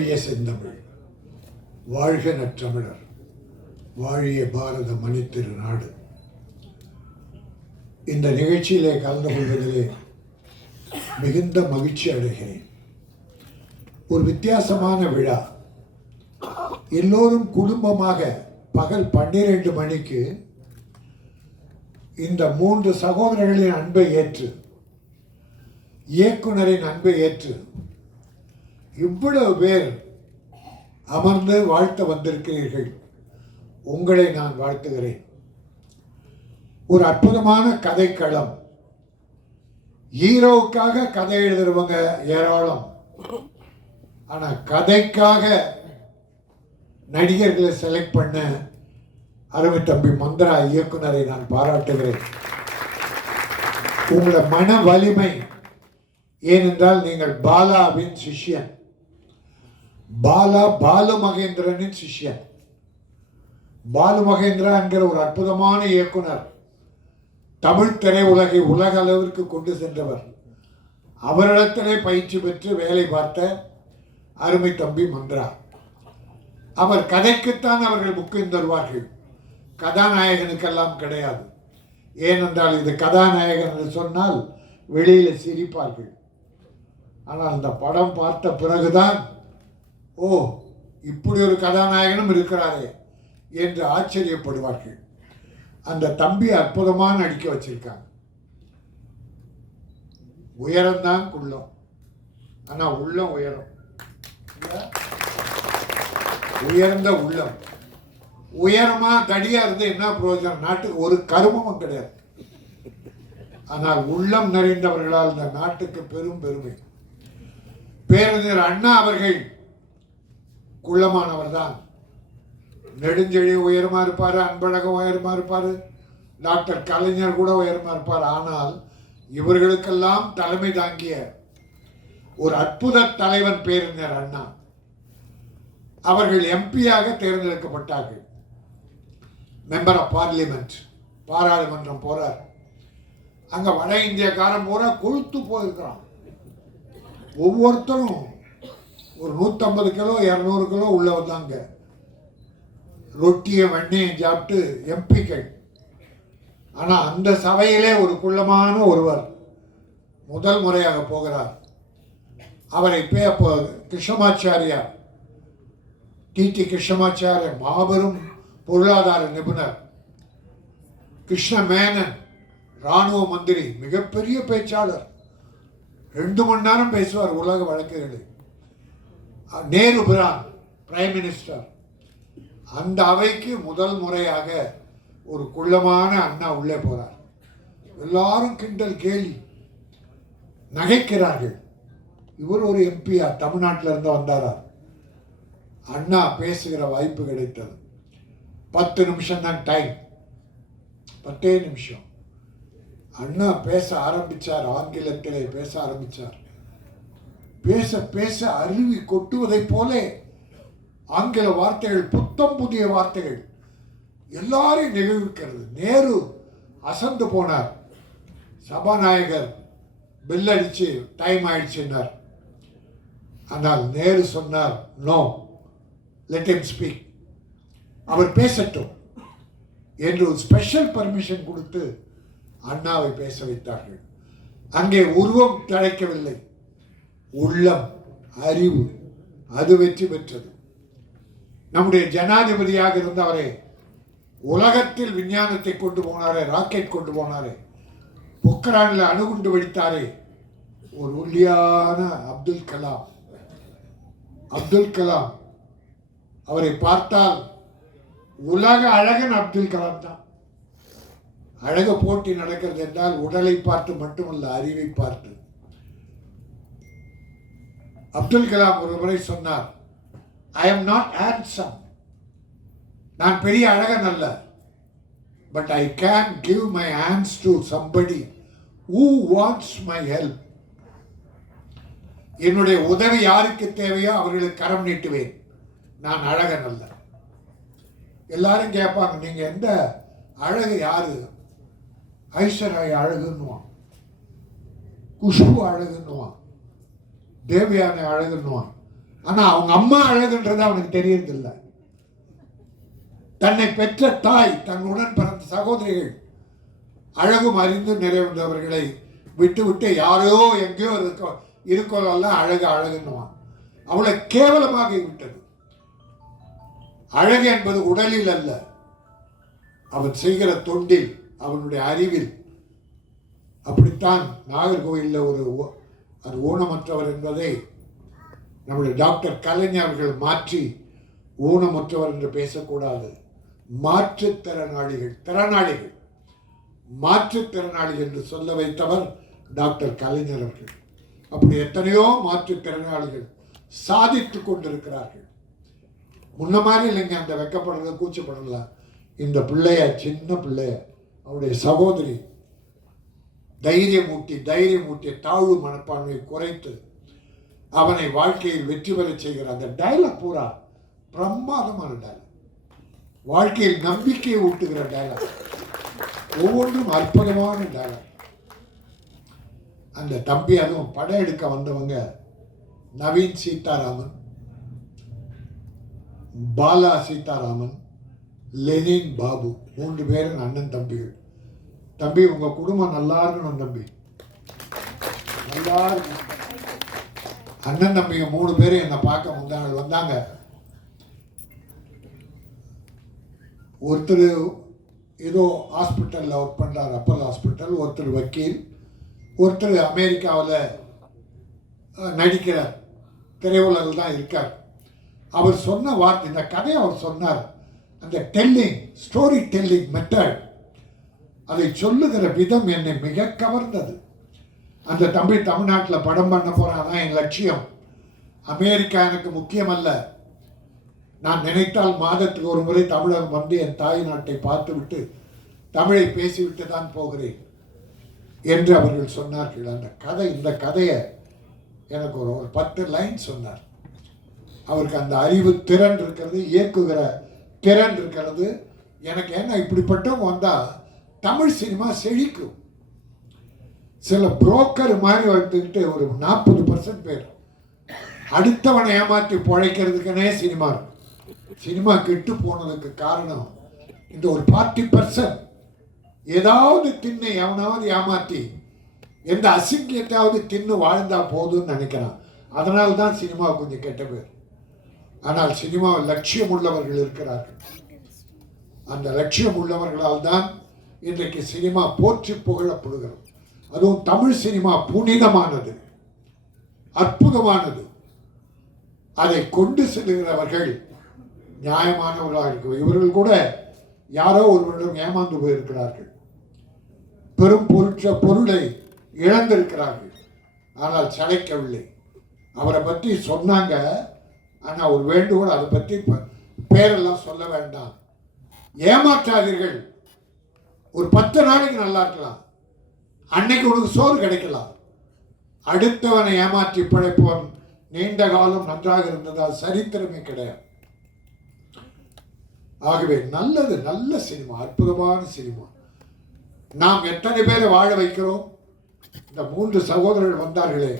வாழிய செந்தமிழ், வாழ்க நற்றமிழர், வாழிய பாரத மணித்திரு நாடு. இந்த நிகழ்ச்சியிலே கலந்து கொள்வதிலே மிகுந்த மகிழ்ச்சி அடைகிறேன். ஒரு வித்தியாசமான விழா. எல்லோரும் குடும்பமாக பகல் 12 மணிக்கு இந்த 3 சகோதரர்களின் அன்பை ஏற்று, இயக்குனரின் அன்பை ஏற்று இவ்வளவு பேர் அமர்ந்து வாழ்த்த வந்திருக்கிறீர்கள். உங்களை நான் வாழ்த்துகிறேன். ஒரு அற்புதமான கதைக்களம். ஹீரோவுக்காக கதை எழுதுறவங்க ஏராளம். ஆனால் கதைக்காக நடிகர்களை செலக்ட் பண்ண அருமை தம்பி மந்திரா இயக்குனரை நான் பாராட்டுகிறேன். உங்களோட மன வலிமை. ஏனென்றால் நீங்கள் பாலாவின் சிஷ்யன். பாலு மகேந்திரனின் சிஷ்யன். பாலு மகேந்திரா என்கிற ஒரு அற்புதமான இயக்குனர். தமிழ் திரையுலகை உலக அளவிற்கு கொண்டு சென்றவர். அவரிடத்திலே பயிற்சி பெற்று வேலை பார்த்த அருமை தம்பி மந்திரா. அவர் கதைக்குத்தான் அவர்கள் முக்கியம் தருவார்கள், கதாநாயகனுக்கெல்லாம் கிடையாது. ஏனென்றால் இது கதாநாயகன் என்று சொன்னால் வெளியில் சிரிப்பார்கள். ஆனால் அந்த படம் பார்த்த பிறகுதான், ஓ இப்படி ஒரு கதாநாயகனும் இருக்கிறாரே என்று ஆச்சரியப்படுவார்கள். அந்த தம்பி அற்புதமாக நடிக்க வச்சிருக்காங்க. உயரம்தான் குள்ளம், ஆனால் உள்ளம் உயரம். உயர்ந்த உள்ளம். உயரமா தடியா இருந்து என்ன பிரயோஜனம்? நாட்டுக்கு ஒரு கருமமும் கிடையாது. ஆனால் உள்ளம் நிறைந்தவர்களால் இந்த நாட்டுக்கு பெரும் பெருமை. பேரறிஞர் அண்ணா அவர்கள் குள்ளமானவர் தான். நெடுஞ்செழி உயரமா இருப்பாரு, அன்பழகம் உயரமா இருப்பாரு, டாக்டர் கலைஞர் கூட உயரமா இருப்பார். ஆனால் இவர்களுக்கெல்லாம் தலைமை தாங்கிய ஒரு அற்புத தலைவன் பேரறிஞர் அண்ணா. அவர்கள் எம்பியாக தேர்ந்தெடுக்கப்பட்டார்கள். மெம்பர் ஆஃப் பார்லிமெண்ட், பாராளுமன்றம் போறார். அங்க வட இந்தியக்காரன் பூரா கொழுத்து போயிருக்கிறான். ஒவ்வொருத்தரும் ஒரு 150 கிலோ 200 கிலோ உள்ள வந்தாங்க. ரொட்டியை வெண்ணையும் சாப்பிட்டு எம்பிக்கள். ஆனால் அந்த சபையிலே ஒரு குள்ளமான ஒருவர் முதல் முறையாக போகிறார். அவரை அப்போ கிருஷ்ணமாச்சாரியார், டிடி கிருஷ்ணமாச்சாரியர், மாபெரும் பொருளாதார நிபுணர். கிருஷ்ண மேனன், இராணுவ மந்திரி, மிகப்பெரிய பேச்சாளர், 2 மணி நேரம் பேசுவார் உலக வழக்குகளை. நேரு பிரான், பிரைம் மினிஸ்டர். அந்த அவைக்கு முதல் முறையாக ஒரு குள்ளமான அண்ணா உள்ளே போறார். எல்லாரும் கிண்டல் கேலி நகைக்கிறார்கள். இவர் ஒரு எம்பியா, தமிழ்நாட்டில் இருந்து வந்தாரா? அண்ணா பேசுகிற வாய்ப்பு கிடைத்தது. 10 நிமிஷம் தான் டைம், 10 நிமிஷம். அண்ணா பேச ஆரம்பிச்சார். ஆங்கிலத்திலே பேச ஆரம்பிச்சார். பேச பேச அருவி கொட்டுவதை போல ஆங்கில வார்த்தைகள், புத்தம் புதிய வார்த்தைகள் எல்லாரையும் நிகழ்விக்கிறது. நேரு அசந்து போனார். சபாநாயகர் பெல் அடிச்சு டைம் ஆயிடுச்சுன்னார். ஆனால் நேரு சொன்னார், நோ, லெட் ஹிம் ஸ்பீக், அவர் பேசட்டும் என்று ஒரு ஸ்பெஷல் பர்மிஷன் கொடுத்து அண்ணாவை பேச வைத்தார்கள். அங்கே உருவம் தழைக்கவில்லை, உள்ளம், அறிவு, அது வெற்றி பெற்றது. நம்முடைய ஜனாதிபதியாக இருந்தவரே உலகத்தில் விஞ்ஞானத்தை கொண்டு போனாரே, ராக்கெட் கொண்டு போனாரே, பொக்ரானில் அணுகுண்டு வெடித்தாரே, ஒரு ஒல்லியான அப்துல் கலாம். அப்துல் கலாம், அவரை பார்த்தால் உலக அழகன் அப்துல் கலாம் தான். அழக போட்டி நடக்கிறது என்றால் உடலை பார்த்து மட்டுமல்ல, அறிவை பார்த்து. அப்துல் கலாம் ஒரு முறை சொன்னார், ஐ எம் நாட் ஹேண்ட்சம், நான் பெரிய அழகன் அல்ல, but I can give my hands to somebody who wants my help. என்னுடைய உதவி யாருக்கு தேவையோ அவர்களுக்கு கரம் நீட்டுவேன். நான் அழகன் அல்ல. எல்லாரும் கேட்பாங்க, நீங்க எந்த அழகு யாரு? ஐஸ்வர்யா அழகுன்னுவான், குஷ்பு அழகுன்னுவான், தேவயானை அழகுன்னுவான். ஆனா அவங்க அம்மா அழகுன்றது அவனுக்கு தெரியறதில்லை. தன்னை பெற்ற தாய், தன்னுடன் பிறந்த சகோதரிகள் அழகும் அறிந்து நிறைவந்தவர்களை விட்டு விட்டு யாரோ எங்கேயோ இருக்கோலாம் அழகு அழகுன்னுவான். அவளை கேவலமாக விட்டது. அழகு என்பது உடலில் அல்ல, அவன் செய்கிற தொண்டில், அவனுடைய அறிவில். அப்படித்தான் நாகர்கோவிலில் அது ஊனமற்றவர் என்பதை நம்முடைய டாக்டர் கலைஞர் அவர்கள் மாற்றி ஊனமற்றவர் என்று பேசக்கூடாது, திறனாளிகள் மாற்றுத்திறனாளிகள் என்று சொல்ல வைத்தவர் டாக்டர் கலைஞர் அவர்கள். அப்படி எத்தனையோ மாற்றுத்திறனாளிகள் சாதித்துக் கொண்டிருக்கிறார்கள். முன்ன மாதிரி இல்லைங்க, அந்த வெக்கப்படுறது கூச்சப்படலாம். இந்த பிள்ளைய, சின்ன பிள்ளைய, அவருடைய சகோதரி தைரியமூட்டிய தாழ்வு மனப்பான்மையை குறைத்து அவனை வாழ்க்கையில் வெற்றி பெற செய்கிற அந்த டைலாக் பூரா பிரமாதமான டைலாக், வாழ்க்கையில் நம்பிக்கையை ஊட்டுகிற டைலாக், ஒவ்வொன்றும் அற்புதமான டைலாக். அந்த தம்பி, அதுவும் படம் எடுக்க வந்தவங்க நவீன் சீதாராமன், பாலா சீதாராமன், லெனின் பாபு, 3 பேரும் அண்ணன் தம்பிகள். தம்பி, உங்க குடும்பம் நல்லா இருக்கணும் தம்பி, நல்லா இருக்கணும். அண்ணன் தம்பிங்க 3 பேரும் என்னை பார்க்க வந்தாங்க. ஒருத்தர் ஏதோ ஹாஸ்பிட்டலில் ஒர்க் பண்ணுறார், அப்போலோ ஹாஸ்பிட்டல். ஒருத்தர் வக்கீல், ஒருத்தர் அமெரிக்காவில் நடிக்கிறார், திரையுலகில் தான் இருக்கார். அவர் சொன்ன வார்த்தை, இந்த கதையை அவர் சொன்னார். அந்த ஸ்டோரி டெல்லிங் மெத்தட், அதை சொல்லுகிற விதம் என்னை மிக கவர்ந்தது. அந்த தம்பி தமிழ்நாட்டில் படம் பண்ண போகிறான், என் லட்சியம். அமெரிக்கா எனக்கு முக்கியம் அல்ல, நான் நினைத்தால் மாதத்துக்கு ஒரு முறை தமிழகம் வந்து என் தாய் நாட்டை பார்த்துவிட்டு தமிழை பேசிவிட்டு தான் போகிறேன் என்று அவர்கள் சொன்னார்கள். இந்த கதையை எனக்கு ஒரு 10 லைன் சொன்னார். அவருக்கு அந்த அறிவு திறன் இருக்கிறது, இயக்குகிற திறன் இருக்கிறது. எனக்கு என்ன, இப்படிப்பட்டவங்க வந்தால் தமிழ் சினிமா செழிக்கும். சில புரோக்கர் மாதிரி வந்துக்கிட்டு ஒரு 40% பேர் அடுத்தவனை ஏமாற்றி பிழைக்கிறதுக்குனே சினிமா கெட்டு போனதுக்கு காரணம் இந்த ஒரு 40% ஏதாவது தின்னு எவனாவது ஏமாற்றி எந்த அசிங்கத்தையாவது தின்னு வாழ்ந்தா போதும்னு நினைக்கிறான். அதனால தான் சினிமா கொஞ்சம் கெட்ட பேர். ஆனால் சினிமா லட்சியம் உள்ளவர்கள் இருக்கிறார்கள். அந்த லட்சியம் உள்ளவர்களால் தான் இன்றைக்கு சினிமா போற்றி புகழப்படுகிறது. அதுவும் தமிழ் சினிமா புனிதமானது, அற்புதமானது. அதை கொண்டு செல்கிறவர்கள் நியாயமானவர்களாக இருக்கும். இவர்கள் கூட யாரோ ஒருவரிடம் ஏமாந்து போயிருக்கிறார்கள், பெரும் பொருளை இழந்திருக்கிறார்கள், ஆனால் சளைக்கவில்லை. அவரை பற்றி சொன்னாங்க, ஆனால் ஒரு வேண்டுகோள், அதை பற்றி பேரெல்லாம் சொல்ல வேண்டாம், ஏமாற்றாதீர்கள். ஒரு 10 நாளைக்கு நல்லா இருக்கலாம், அன்னைக்கு உனக்கு சோறு கிடைக்கலாம். அடுத்தவனை ஏமாற்றி பிழைப்பவன் நீண்ட காலம் நன்றாக இருந்ததால் சரித்திரமே கிடையாது. ஆகவே நல்ல சினிமா, அற்புதமான சினிமா. நாம் எத்தனை பேரை வாழ வைக்கிறோம்? இந்த 3 சகோதரர்கள் வந்தார்களே,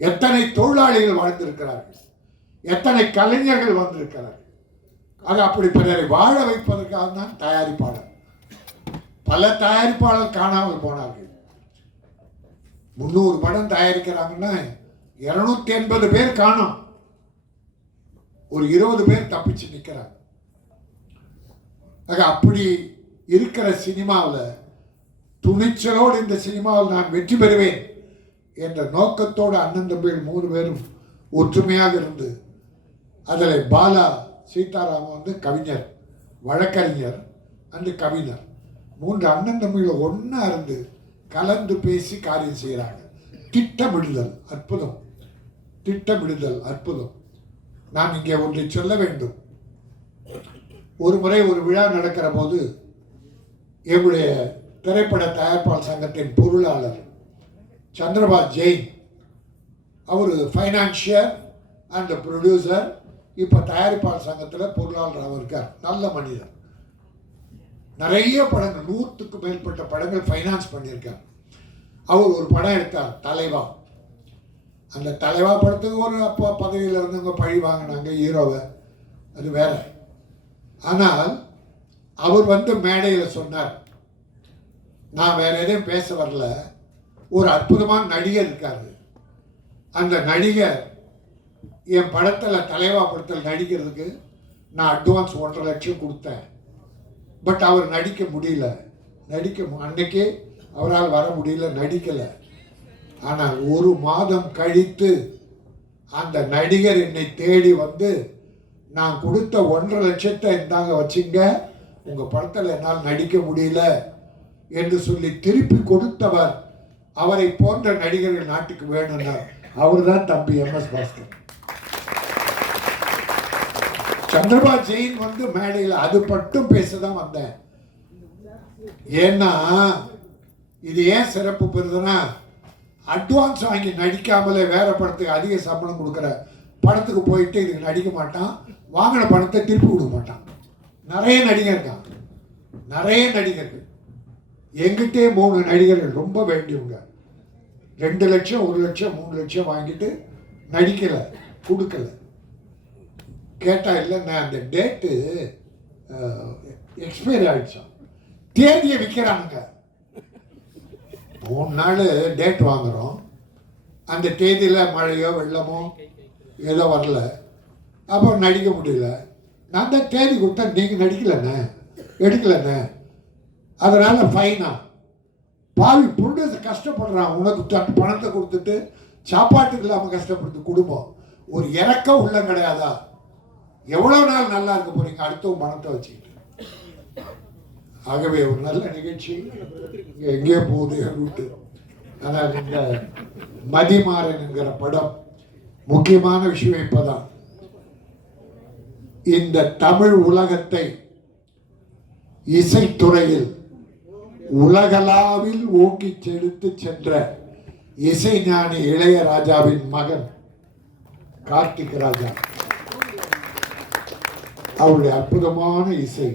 எத்தனை தொழிலாளிகள் வாழ்ந்திருக்கிறார்கள், எத்தனை கலைஞர்கள் வந்திருக்கிறார்கள். ஆக அப்படி பிறரை வாழ வைப்பதற்காக தான் தயாரிப்பாளர். பல தயாரிப்பாளர் காணாமல் போனார்கள். 300 படம் தயாரிக்கிறாங்கன்னா 280 பேர் காணோம், ஒரு 20 பேர் தப்பிச்சு நிற்கிறாங்க. ஆக அப்படி இருக்கிற சினிமாவில் துணிச்சலோடு இந்த சினிமாவில் நான் வெற்றி பெறுவேன் என்ற நோக்கத்தோடு அண்ணன் தம்பிகள் 3 பேரும் ஒற்றுமையாக இருந்து, அதில் பாலா சீதாராமன் கவிஞர், வழக்கறிஞர் அந்த கவிஞர், 3 அண்ணன் தம்பிகள் ஒன்றா இருந்து கலந்து பேசி காரியம் செய்கிறாங்க. திட்டமிடுதல் அற்புதம், திட்டமிடுதல் அற்புதம். நான் இங்கே ஒன்றை சொல்ல வேண்டும். ஒரு முறை ஒரு விழா நடக்கிற போது எங்களுடைய திரைப்பட தயாரிப்பாளர் சங்கத்தின் பொருளாளர் சந்திரபாஸ் ஜெயின், அவர் ஃபைனான்சியர் அண்ட் ப்ரொடியூசர், இப்போ தயாரிப்பாளர் சங்கத்தில் பொருளாளராக இருக்கார். நல்ல மனிதர், நிறைய படங்கள் 100க்கு மேற்பட்ட படங்கள் ஃபைனான்ஸ் பண்ணியிருக்கார். அவர் ஒரு படம் எடுத்தார், தலைவா. அந்த தலைவா படத்துக்கு ஒரு அப்போ பதவியில் இருந்தவங்க பழி வாங்கினாங்க ஹீரோவை, அது வேற. ஆனால் அவர் மேடையில் சொன்னார், நான் வேற எதையும் பேச வரல, ஒரு அற்புதமான நடிகர் இருக்காரு, அந்த நடிகர் என் படத்தில் தலைவா படத்தில் நடிக்கிறதுக்கு நான் அட்வான்ஸ் 1.5 லட்சம் கொடுத்தேன். பட் அவர் நடிக்க முடியல, அன்னைக்கே அவரால் வர முடியல, நடிக்கலை. ஆனால் 1 மாதம் கழித்து அந்த நடிகர் என்னை தேடி நான் கொடுத்த 1.5 லட்சத்தை இந்தாங்க வச்சுங்க, உங்கள் படத்தில் என்னால் நடிக்க முடியல என்று சொல்லி திருப்பி கொடுத்தவர். அவரை போன்ற நடிகர்கள் நாட்டுக்கு வேணும்னா அவர் தான் தம்பி MS பாஸ்கர். சந்திரபாபு ஜெயின் மேடையில் அது மட்டும் பேசதான் வந்தேன். ஏன்னா இது ஏன் சிறப்பு பெறுதுன்னா, அட்வான்ஸ் வாங்கி நடிக்காமலே வேற படத்துக்கு அதிக சம்பளம் கொடுக்குற படத்துக்கு போயிட்டு இதுக்கு நடிக்க மாட்டான், வாங்கின பணத்தை திருப்பி கொடுக்க மாட்டான். நிறைய நடிகர்கள் எங்கிட்டே 3 நடிகர்கள் ரொம்ப வேண்டியவங்க 2 லட்சம் 1 லட்சம் 3 லட்சம் வாங்கிட்டு நடிக்கலை, கொடுக்கல. கேட்டால் இல்லைண்ணே அந்த டேட்டு எக்ஸ்பைரி ஆகிடுச்சான், தேதியை விற்கிறானுங்க. 3 நாள் டேட் வாங்குகிறோம், அந்த தேதியில் மழையோ வெள்ளமோ ஏதோ வரல, அப்போ நடிக்க முடியல. நான் தான் தேதி கொடுத்தா நீங்கள் நடிக்கலண்ணே, எடுக்கலண்ணே, அதனால் ஃபைனா. பாவி புண்டை கஷ்டப்படுறான், உனக்கு பணத்தை கொடுத்துட்டு சாப்பாட்டுக்கு இல்லாமல் கஷ்டப்படுது குடும்பம். ஒரு இறக்கம் உள்ள கிடையாதா? எவ்வளோ நாள் நல்லா இருக்க போறீங்க அடுத்தவங்க பணத்தை வச்சுக்கிட்டு? ஆகவே ஒரு நல்ல நிகழ்ச்சி எங்கே போகுது ரூட்டு. ஆனால் இந்த மதிமாறன் என்கிற படம் முக்கியமான விஷயம் இப்பதான் இந்த தமிழ் உலகத்தை இசைத்துறையில் உலகளாவில் ஊக்கி செலுத்து சென்ற இசைஞானி இளையராஜாவின் மகன் கார்த்திக் ராஜா. அவருடைய அற்புதமான இசை,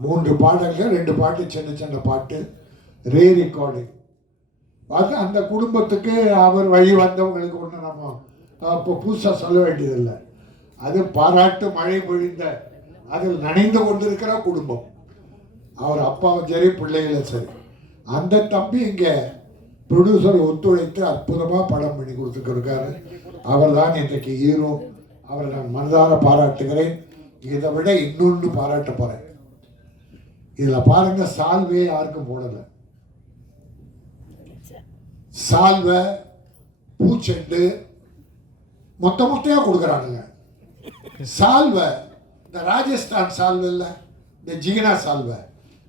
3 பாடல்கள், 2 பாட்டு சின்ன சின்ன பாட்டு, ரே ரெக்கார்டிங். அது அந்த குடும்பத்துக்கு அவர் வழி வந்தவங்களுக்கு ஒன்று நம்ம இப்போ புதுசாக சொல்ல வேண்டியதில்லை. அது பாராட்டு மழை பொழிந்த அதில் நனைந்து கொண்டிருக்கிற குடும்பம். அவர் அப்பாவும் சரி பிள்ளைகளும் சரி. அந்த தம்பி இங்கே ப்ரொடியூசர் ஒத்துழைத்து அற்புதமாக படம் பண்ணி கொடுத்துருக்காரு. அவர் தான் இன்றைக்கு ஹீரோ. அவரை நான் மனதார பாராட்டுகிறேன். இதை விட இன்னொன்று பாராட்ட போகிறேன். இதில் பாருங்க, சால்வே யாருக்கும் போடலை. சால்வை பூச்செண்டு மொத்தையாக கொடுக்குறானுங்க. சால்வை இந்த ராஜஸ்தான் சால்வை இல்லை, இந்த ஜிகினா சால்வை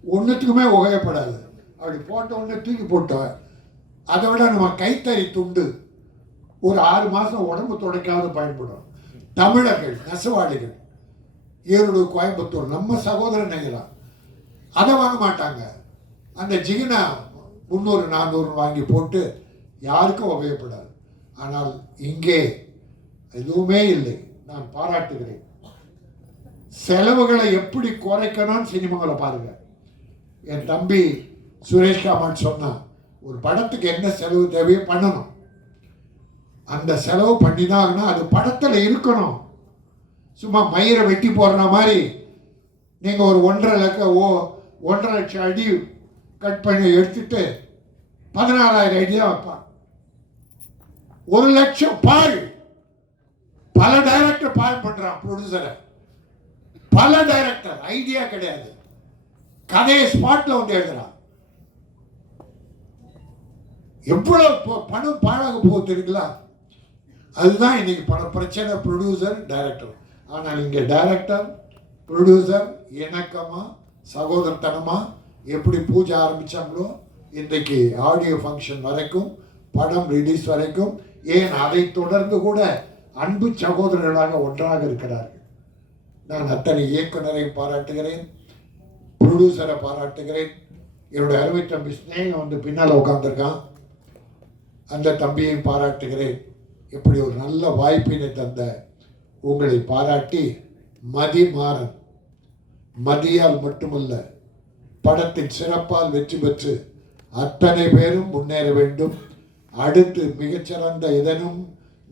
ஒன்றுத்துக்குமே உகையப்படாது. அப்படி போட்ட உடனே தூக்கி போட்டோம். அதை விட நம்ம கைத்தறி துண்டு ஒரு 6 மாதம் உடம்பு துடைக்காவது பயன்படும். தமிழர்கள் நெசவாளிகள் ஈரோடு கோயம்புத்தூர் நம்ம சகோதரன் நெய்யலாம், அதை வாங்க மாட்டாங்க. அந்த ஜிகினா 300-400 வாங்கி போட்டு யாருக்கும் உபயோகப்படாது. ஆனால் இங்கே எதுவுமே இல்லை. நான் பாராட்டுகிறேன். செலவுகளை எப்படி குறைக்கணும்னு சினிமாவில் பாருங்க. என் தம்பி சுரேஷ் காமன் சொன்னான், ஒரு படத்துக்கு என்ன செலவு தேவையோ பண்ணணும். அந்த செலவு பண்ணிதாங்கன்னா அது படத்தில் இருக்கணும். சும்மா மயிரை வெட்டி போடுற மாதிரி நீங்கள் ஒரு 1.5 லட்சம் அடி கட் பண்ணி எடுத்துட்டு 16,000 அடி தான் வைப்பான். 1 லட்சம் பால். பல டைரக்டர் பால் பண்றான் ப்ரொடியூசரை. பல டைரக்டர் ஐடியா கிடையாது, கதையை ஸ்பாட்ல எழுதுறான். எவ்வளவு பணம் பாழாக போகுது தெரியுங்களா? அதுதான் இன்னைக்கு பல பிரச்சனை, ப்ரொடியூசர் டைரக்டர். ஆனால் இங்கே டைரக்டர் ப்ரொடியூசர் இணக்கமா சகோதரத்தனமா எப்படி பூஜை ஆரம்பிச்சாங்களோ இன்றைக்கு ஆடியோ ஃபங்க்ஷன் வரைக்கும், படம் ரிலீஸ் வரைக்கும், ஏன் அதை தொடர்ந்து கூட அன்பு சகோதரர்களாக ஒன்றாக இருக்கிறார்கள். நான் அத்தனை இயக்குனரையும் பாராட்டுகிறேன், ப்ரொடியூசரை பாராட்டுகிறேன். என்னுடைய அருமை தம்பி ஸ்னேகம் பின்னால் உட்காந்துருக்கான், அந்த தம்பியையும் பாராட்டுகிறேன். இப்படி ஒரு நல்ல வாய்ப்பினை தந்த உங்களை பாராட்டி, மதிமாறன் மதியால் மட்டுமல்ல படத்தின் சிறப்பால் வெற்றி பெற்று அத்தனை பேரும் முன்னேற வேண்டும். அடுத்து மிகச்சிறந்த இதனும்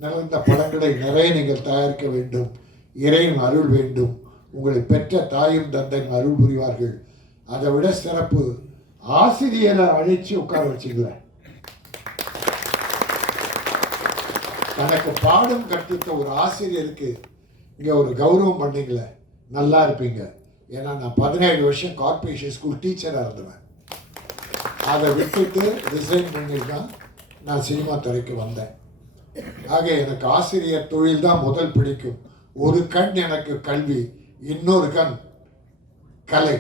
நிறைந்த படங்களை நிறைய நீங்கள் தயாரிக்க வேண்டும். இறைவன் அருள் வேண்டும். உங்களை பெற்ற தாயும் தந்தையும் அருள் புரிவார்கள். அதை விட சிறப்பு, ஆசிரியரை அழைச்சி உட்கார வச்சுக்கல. தனக்கு பாடம் கற்பித்த ஒரு ஆசிரியருக்கு இங்கே ஒரு கௌரவம் பண்ணீங்கள, நல்லா இருப்பீங்க. ஏன்னா நான் 17 வருஷம் கார்பரேஷன் ஸ்கூல் டீச்சராக இருந்தேன். அதை விட்டுட்டு ரிசைன் பண்ணி தான் நான் சினிமா துறைக்கு வந்தேன். ஆக எனக்கு ஆசிரியர் தொழில் தான் முதல் பிடிக்கும். ஒரு கண் எனக்கு கல்வி, இன்னொரு கண் கலை.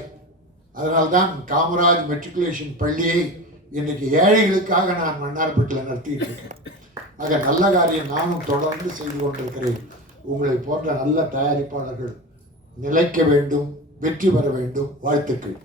அதனால்தான் காமராஜ் மெட்ரிகுலேஷன் பள்ளியை இன்னைக்கு ஏழைகளுக்காக நான் மன்னார்பேட்டில் நடத்திட்டு இருக்கேன். ஆக நல்ல காரியம் நானும் தொடர்ந்து செய்து கொண்டிருக்கிறேன். உங்களை போன்ற நல்ல தயாரிப்பாளர்கள் நிலைக்க வேண்டும், வெற்றி பெற வேண்டும். வாழ்த்துக்கள்.